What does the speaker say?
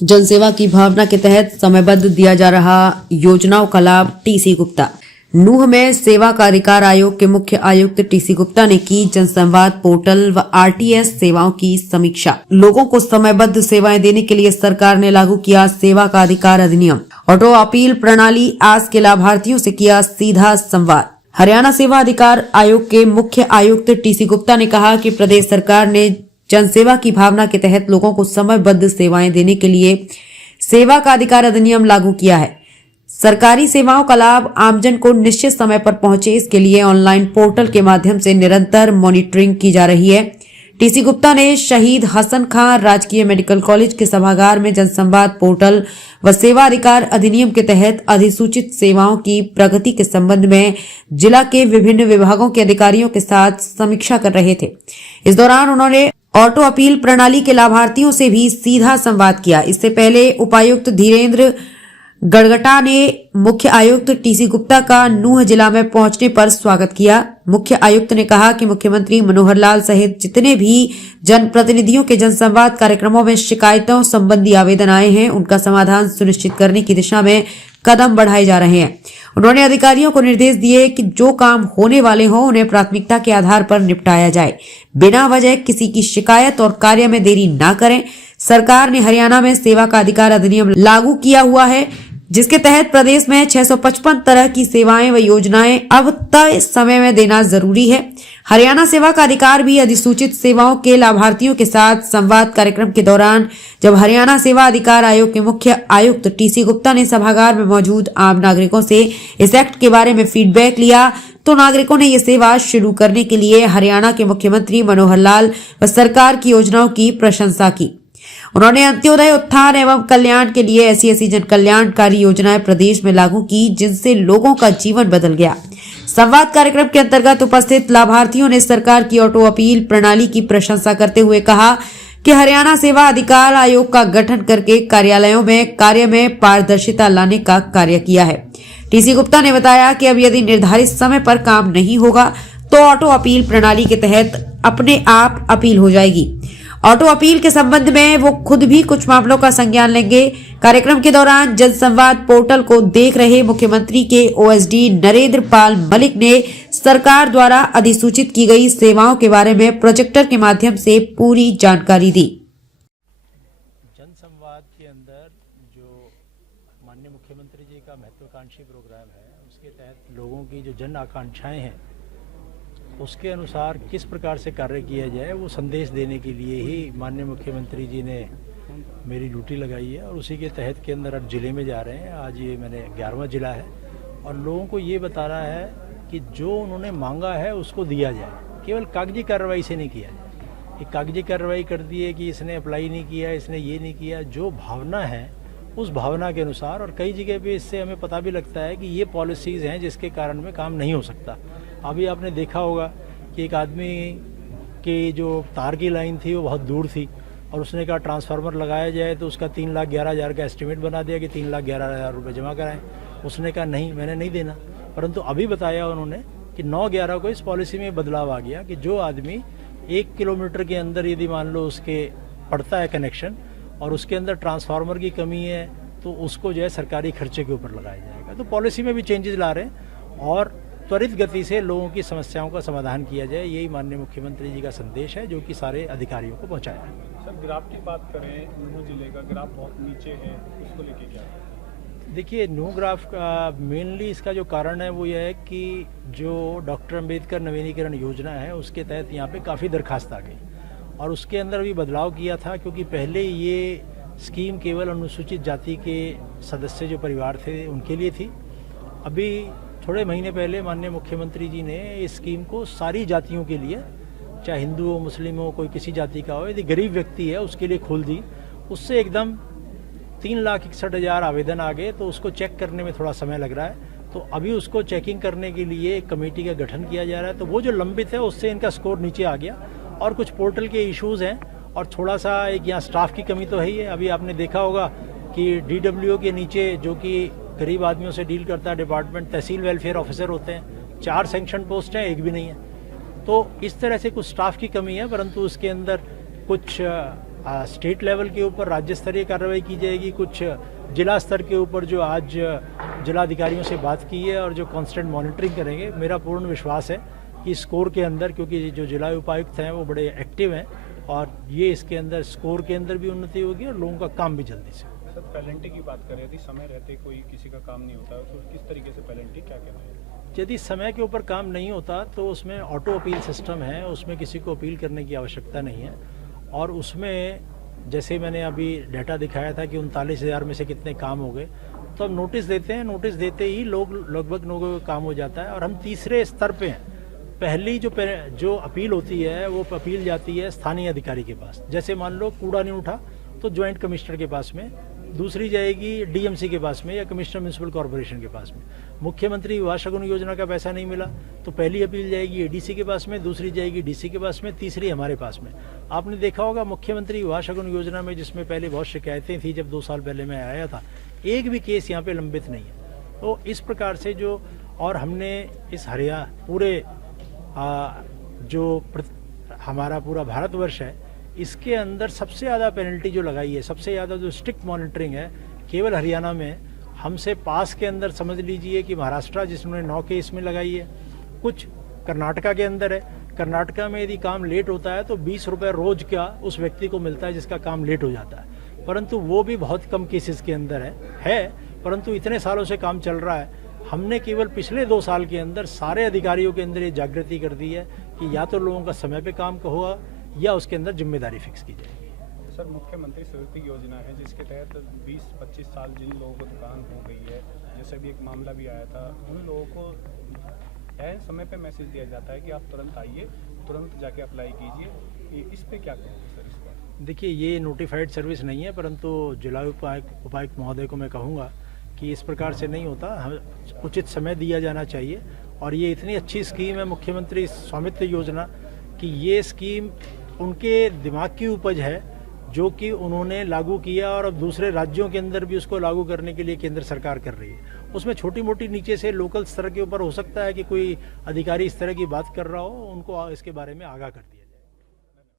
जनसेवा की भावना के तहत समयबद्ध दिया जा रहा योजनाओं का लाभ। टीसी गुप्ता। नूह में सेवा का अधिकार आयोग के मुख्य आयुक्त टीसी गुप्ता ने की जनसंवाद पोर्टल व आरटीएस सेवाओं की समीक्षा। लोगों को समयबद्ध सेवाएं देने के लिए सरकार ने लागू किया सेवा का अधिकार अधिनियम। ऑटो अपील प्रणाली आज के लाभार्थियों से किया सीधा संवाद। हरियाणा सेवा अधिकार आयोग के मुख्य आयुक्त टीसी गुप्ता ने कहा कि प्रदेश सरकार ने जनसेवा की भावना के तहत लोगों को समयबद्ध सेवाएं देने के लिए सेवा का अधिकार अधिनियम लागू किया है। सरकारी सेवाओं का लाभ आमजन को निश्चित समय पर पहुंचे, इसके लिए ऑनलाइन पोर्टल के माध्यम से निरंतर मॉनिटरिंग की जा रही है। टीसी गुप्ता ने शहीद हसन खां राजकीय मेडिकल कॉलेज के सभागार में जनसंवाद पोर्टल व सेवा अधिकार अधिनियम के तहत अधिसूचित सेवाओं की प्रगति के संबंध में जिला के विभिन्न विभागों के अधिकारियों के साथ समीक्षा कर रहे थे। इस दौरान उन्होंने ऑटो अपील प्रणाली के लाभार्थियों से भी सीधा संवाद किया। इससे पहले उपायुक्त धीरेन्द्र गड़गटा ने मुख्य आयुक्त टीसी गुप्ता का नूह जिला में पहुंचने पर स्वागत किया। मुख्य आयुक्त ने कहा कि मुख्यमंत्री मनोहर लाल सहित जितने भी जनप्रतिनिधियों के जनसंवाद कार्यक्रमों में शिकायतों संबंधी आवेदन आए हैं, उनका समाधान सुनिश्चित करने की दिशा में कदम बढ़ाए जा रहे हैं। उन्होंने अधिकारियों को निर्देश दिए कि जो काम होने वाले हों उन्हें प्राथमिकता के आधार पर निपटाया जाए, बिना वजह किसी की शिकायत और कार्य में देरी न करें। सरकार ने हरियाणा में सेवा का अधिकार अधिनियम लागू किया हुआ है, जिसके तहत प्रदेश में 655 तरह की सेवाएं व योजनाएं अब तय समय में देना जरूरी है। हरियाणा सेवा का अधिकार भी अधिसूचित सेवाओं के लाभार्थियों के साथ संवाद कार्यक्रम के दौरान जब हरियाणा सेवा अधिकार आयोग के मुख्य आयुक्त टीसी गुप्ता ने सभागार में मौजूद आम नागरिकों से इस एक्ट के बारे में फीडबैक लिया, तो नागरिकों ने ये सेवा शुरू करने के लिए हरियाणा के मुख्यमंत्री मनोहर लाल व सरकार की योजनाओं की प्रशंसा की। उन्होंने अंत्योदय उत्थान एवं कल्याण के लिए ऐसी जन कल्याणकारी योजनाएं प्रदेश में लागू की, जिनसे लोगों का जीवन बदल गया। संवाद कार्यक्रम के अंतर्गत उपस्थित लाभार्थियों ने सरकार की ऑटो अपील प्रणाली की प्रशंसा करते हुए कहा कि हरियाणा सेवा अधिकार आयोग का गठन करके कार्यालयों में कार्य में पारदर्शिता लाने का कार्य किया है। टीसी गुप्ता ने बताया कि अब यदि निर्धारित समय पर काम नहीं होगा तो ऑटो अपील प्रणाली के तहत अपने आप अपील हो जाएगी। ऑटो अपील के संबंध में वो खुद भी कुछ मामलों का संज्ञान लेंगे। कार्यक्रम के दौरान जनसंवाद पोर्टल को देख रहे मुख्यमंत्री के ओएसडी नरेंद्र पाल मलिक ने सरकार द्वारा अधिसूचित की गई सेवाओं के बारे में प्रोजेक्टर के माध्यम से पूरी जानकारी दी। जनसंवाद के अंदर जो माननीय मुख्यमंत्री जी का महत्वाकांक्षी प्रोग्राम है, उसके तहत लोगों की जो जन आकांक्षाएं हैं उसके अनुसार किस प्रकार से कार्य किया जाए, वो संदेश देने के लिए ही माननीय मुख्यमंत्री जी ने मेरी ड्यूटी लगाई है और उसी के तहत के अंदर अब जिले में जा रहे हैं। आज ये मैंने 11वां जिला है और लोगों को ये बताना है कि जो उन्होंने मांगा है उसको दिया जाए, केवल कागजी कार्रवाई से नहीं किया जाए। एक कागजी कार्रवाई कर दी है कि इसने अप्लाई नहीं किया, इसने ये नहीं किया, जो भावना है उस भावना के अनुसार। और कई जगह पे इससे हमें पता भी लगता है कि ये पॉलिसीज़ हैं जिसके कारण में काम नहीं हो सकता। अभी आपने देखा होगा कि एक आदमी की जो तार की लाइन थी वो बहुत दूर थी और उसने कहा ट्रांसफार्मर लगाया जाए, तो उसका 3,11,000 का एस्टिमेट बना दिया कि 3,11,000 रुपये जमा कराएं। उसने कहा नहीं, मैंने नहीं देना। परंतु अभी बताया उन्होंने कि 9/11 को इस पॉलिसी में बदलाव आ गया कि जो आदमी 1 किलोमीटर के अंदर यदि मान लो उसके पड़ता है कनेक्शन और उसके अंदर ट्रांसफार्मर की कमी है तो उसको जो है सरकारी खर्चे के ऊपर लगाया जाएगा। तो पॉलिसी में भी चेंजेस ला रहे हैं और त्वरित गति से लोगों की समस्याओं का समाधान किया जाए, यही माननीय मुख्यमंत्री जी का संदेश है जो कि सारे अधिकारियों को पहुंचाया है। सर, ग्राफ की बात करें, नूह जिले का ग्राफ बहुत नीचे है, उसको लेके क्या? देखिए, नूह ग्राफ का मेनली इसका जो कारण है वो यह है कि जो डॉक्टर अंबेडकर नवीनीकरण योजना है उसके तहत यहाँ पे काफ़ी दरखास्त आ गई और उसके अंदर भी बदलाव किया था, क्योंकि पहले ये स्कीम केवल अनुसूचित जाति के सदस्य जो परिवार थे उनके लिए थी। अभी थोड़े महीने पहले माननीय मुख्यमंत्री जी ने इस स्कीम को सारी जातियों के लिए, चाहे हिंदू हो, मुस्लिम हो, कोई किसी जाति का हो, यदि गरीब व्यक्ति है उसके लिए खोल दी। उससे एकदम 3,61,000 आवेदन आ गए, तो उसको चेक करने में थोड़ा समय लग रहा है। तो अभी उसको चेकिंग करने के लिए एक कमेटी का गठन किया जा रहा है। तो वो जो लंबित है उससे इनका स्कोर नीचे आ गया और कुछ पोर्टल के इश्यूज़ हैं और थोड़ा सा एक यहाँ स्टाफ की कमी तो है ही है। अभी आपने देखा होगा कि DWO के नीचे जो कि गरीब आदमियों से डील करता है डिपार्टमेंट, तहसील वेलफेयर ऑफिसर होते हैं, 4 सैंक्शन पोस्ट हैं, एक भी नहीं है। तो इस तरह से कुछ स्टाफ की कमी है, परंतु उसके अंदर कुछ स्टेट लेवल के ऊपर राज्य स्तरीय कार्रवाई की जाएगी, कुछ जिला स्तर के ऊपर जो आज जिलाधिकारियों से बात की है और जो कांस्टेंट मॉनिटरिंग करेंगे। मेरा पूर्ण विश्वास है कि स्कोर के अंदर, क्योंकि जो जिला उपायुक्त हैं वो बड़े एक्टिव हैं और ये इसके अंदर स्कोर के अंदर भी उन्नति होगी और लोगों का काम भी जल्दी से। सर पेनल्टी की बात कर रहे थे, समय रहते कोई किसी का काम नहीं होता तो किस तरीके से पेनल्टी, क्या कहना है? यदि समय के ऊपर काम नहीं होता तो उसमें ऑटो अपील सिस्टम है, उसमें किसी को अपील करने की आवश्यकता नहीं है। और उसमें जैसे मैंने अभी डाटा दिखाया था कि 39,000 में से कितने काम हो गए, तो हम नोटिस देते हैं, नोटिस देते ही लगभग लोगों का काम हो जाता है। और हम तीसरे स्तर पे हैं। पहली जो अपील होती है वो अपील जाती है स्थानीय अधिकारी के पास। जैसे मान लो कूड़ा नहीं उठा तो ज्वाइंट कमिश्नर के पास में, दूसरी जाएगी डीएमसी के पास में या कमिश्नर म्यूनसिपल कॉर्पोरेशन के पास में। मुख्यमंत्री विवाह शगुन योजना का पैसा नहीं मिला तो पहली अपील जाएगी एडीसी के पास में, दूसरी जाएगी डीसी के पास में, तीसरी हमारे पास में। आपने देखा होगा मुख्यमंत्री विवाह शगुन योजना में, जिसमें पहले बहुत शिकायतें थी, जब 2 साल पहले मैं आया था, एक भी केस यहाँ पे लंबित नहीं है। तो इस प्रकार से जो, और हमने इस पूरे हमारा पूरा भारतवर्ष है, इसके अंदर सबसे ज़्यादा पेनल्टी जो लगाई है, सबसे ज़्यादा जो स्ट्रिक्ट मॉनिटरिंग है, केवल हरियाणा में। हमसे पास के अंदर समझ लीजिए कि महाराष्ट्र, जिसने 9 केस में लगाई है, कुछ कर्नाटका के अंदर है। कर्नाटका में यदि काम लेट होता है तो 20 रुपये रोज का उस व्यक्ति को मिलता है जिसका काम लेट हो जाता है, परंतु वो भी बहुत कम केसेस के अंदर है। परंतु इतने सालों से काम चल रहा है। हमने केवल पिछले 2 साल के अंदर सारे अधिकारियों के अंदर ये जागृति कर दी है कि या तो लोगों का समय पे काम होगा या उसके अंदर जिम्मेदारी फिक्स की जाएगी। सर मुख्यमंत्री स्वीकृति योजना है जिसके तहत 20-25 साल जिन लोगों को दुकान हो गई है, जैसे भी एक मामला भी आया था, उन लोगों को ऐन समय पे मैसेज दिया जाता है कि आप तुरंत आइए, तुरंत जाके अप्लाई कीजिए। इस पे क्या कहोगे सर? इस पर देखिए, ये नोटिफाइड सर्विस नहीं है, परंतु जिला उपायुक्त महोदय को मैं कहूँगा कि इस प्रकार से नहीं होता, हमें उचित समय दिया जाना चाहिए। और ये इतनी अच्छी स्कीम है मुख्यमंत्री स्वामित्व योजना कि ये स्कीम उनके दिमाग की उपज है जो कि उन्होंने लागू किया और अब दूसरे राज्यों के अंदर भी उसको लागू करने के लिए केंद्र सरकार कर रही है। उसमें छोटी मोटी नीचे से लोकल स्तर के ऊपर हो सकता है कि कोई अधिकारी इस तरह की बात कर रहा हो, उनको इसके बारे में आगाह कर दिया।